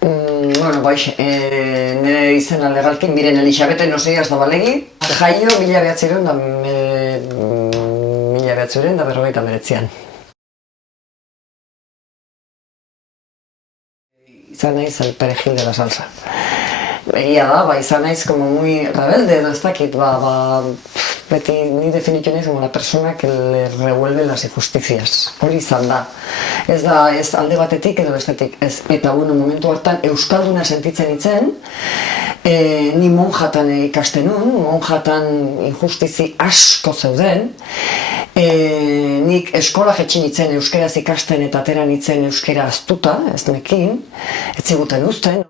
Bueno, nire izena legalki Miren Elixabete Noseias da balegi. Jaio 1959an. Izan naiz el perejil de la salsa. Egia da, izan naiz como muy rebelde, edo ez dakit, beti ni definitu naiz como la persona que le revuelve las injusticias. Hori izan da. Ez da, ez alde batetik edo bestetik. Eta momentu hartan euskalduna sentitzen itzen, ni monjatan ikasten nun, monjatan injustizi asko zeuden, nik eskola jetxin itzen euskeraz ikasten eta ateran itzen euskera aztuta, ez nekin, ez ziguten uzten.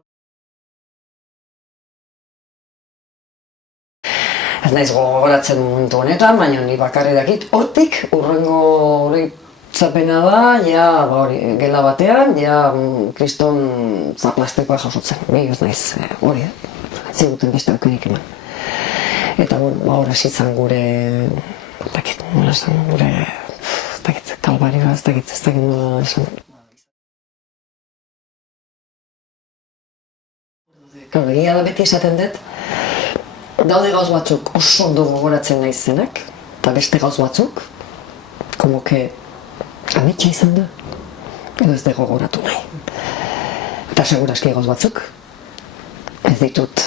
Ez naiz gogoratzen momentu honetan, baina ni bakarri dakit, hortik urrengo zapena da, gela batean, kriston zaplastekoa jasotzen. Ni ez naiz hori, ez ziguten beste aukerik eman. Eta hor hasi zan gure, kalbarioa, ez dakit nola esan. Egia da beti esaten dut, daude gauz batzuk oso ondo gogoratzen naizenak, eta beste gauz batzuk, como que ametsa izan da, edo ez da gogoratu nahi. Eta seguraski gauz batzuk, ez ditut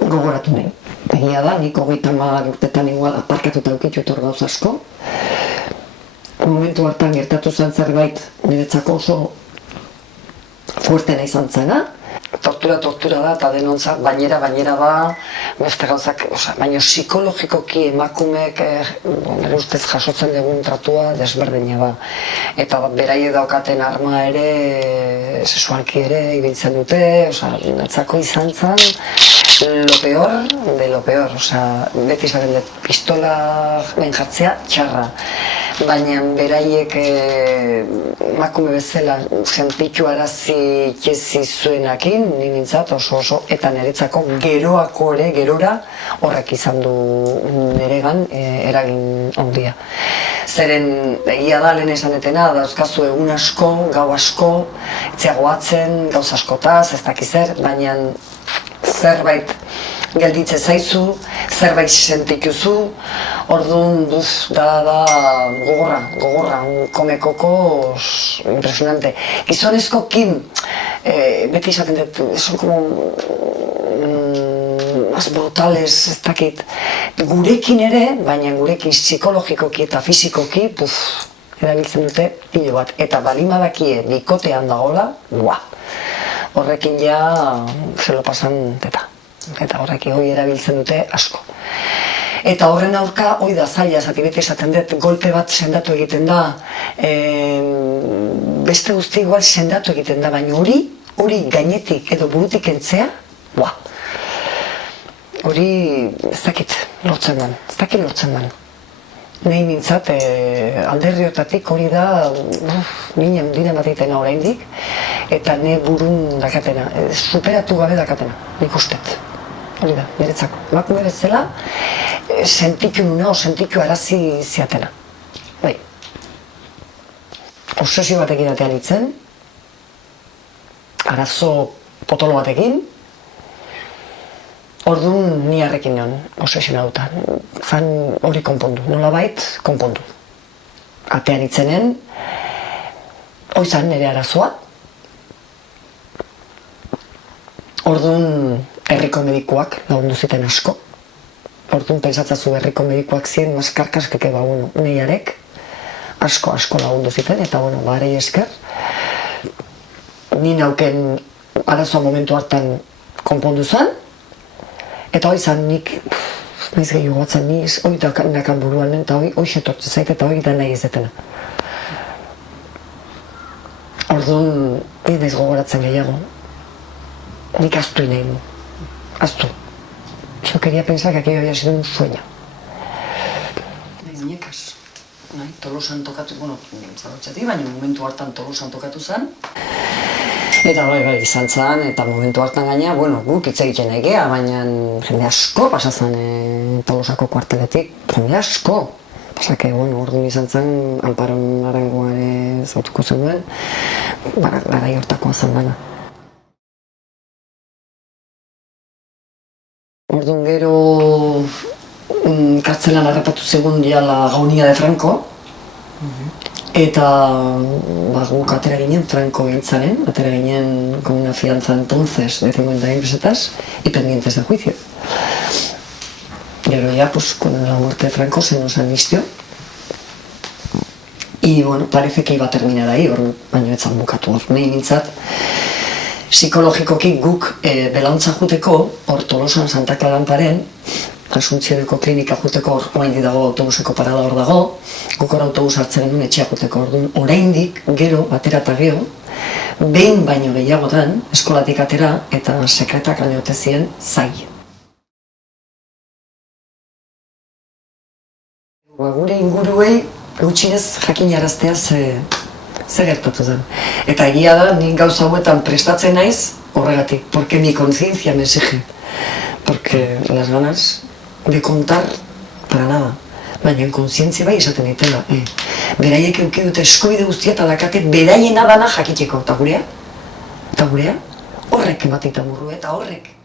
gogoratu nahi. Egia da, nik 30 urtetan igual aparkatuta aukitut hor gauz asko. Momentu hartan gertatu zen zerbait niretzako oso fuertena izan zena. Tortura da eta denontzat bainera da, beste gauzak, baina psikologikoki emakumeek nire ustez jasotzen dugun tratua desberdina da. Eta beraiek daukaten arma ere, sexualki ere ibiltzen dute, netzako izan zen, lo peor de lo peor, beti esaten dut, pistola jartzea txarra. Baina beraiek emakume bezala sentitu arazi kezi zuenakin, nintzat oso, eta niretzako geroako ere, gerora, horrek izan du niregan eragin handia. Zeren, egia da lehen esanetena, dauzkazu egun asko, gau asko, etziagoatzen, gauz askotaz, ez dakizer, baina zerbait gelditze zaizu, zerbait sentituzu, orduan da gogorra, komekoko impresionante. Gizonezkoekin, beti izaten dut, son como más brutales, ez dakit, gurekin ere, baina gurekin psikologikoki eta fizikoki, erabiltzen dute pilo bat. Eta balimadakie bikotean dagoela, horrekin zelo pasan teta. Eta horrekin hori erabiltzen dute asko. Eta horren aurka, hori da zaila, zati beti esaten dut, golpe bat sendatu egiten da, beste guzti igual sendatu egiten da, baina hori gainetik edo burutik entzea, hori ez dakit lortzen man. Nahi nintzat, alderriotatik hori da, ninen dine bat egitena oraindik, eta ne burun dakatena, superatu gabe dakatena, nik ustet. Hori da, niretzako. Emakume bezala, sentitu nuna o sentitu arazi ziatena. Bai. Obsesio batekin atean itzen, arazo potolo batekin, orduan ni harrekin nion, obsesionatuta. Zan hori konpondu, nolabait konpondu. Atean itzenen, hori zan nire arazoa. Orduan herriko medikuak lagundu ziten asko. Orduan pentsatzazu herriko medikuak ziren maskarkaskeke niarek asko lagundu ziten, eta barei esker. Ni nauken arazoa momentu hartan konpondu zen, eta hori zan nik, naiz gehiago batzen, ni hori nakan buruan, eta hori xetortzen zait, eta hori da nahi ez detena. Orduan, naiz gogoratzen gehiago, nik aztu nahi nu. Aztu. Yo quería pensar que aquello había sido un sueño. Muñecas. Tolosan tokatu, zarotxetik, baina momentu hartan Tolosan tokatu zen. Eta bai, izan zen, eta momentu hartan gaina, guk hitz egiten egea, baina jende asko pasazan Tolosako kuarteletik, jende asko. Pasake, orduan izan zen, Amparon Arangoa ere zautuko zen duen, garai hortakoa zen dena. Orduan gero kartzelan harrapatu zegoen ja la agonía de Franco, eta guk atera ginen Franco gintzaren, atera ginen con una fianza entonces de 50.000 pesetas y pendientes de juicio. Gero ya, pues con la muerte de Franco se nos amnistió. Y bueno, parece que iba a terminar ahí, baina ez zan bukatu hor. Nahi nintzat, psikologikoki guk belauntza juteko, hor Tolosan Santa Claranparen, Asuntzioneko klinika juteko hor oraindik dago autobuseko parada hor dago, guk hor autobus hartzen genuen etxea juteko orduan, oraindik gero, atera eta gero, behin baino gehiagotan, eskolatik atera eta sekretak aniote ziren zai. Gure inguruei gutxinez jakinaraztea ze gertatu zen. Eta egia da, nik gauza hauetan prestatzen naiz horregatik, porque mi conciencia me exige. Porque las ganas de contar, para nada. Baina kontzientzia bai esaten ditela. Beraiek eduki dute eskubide guztia eta dakate beraiena dana jakiteko. Eta gurea? Horrek emateita burru eta horrek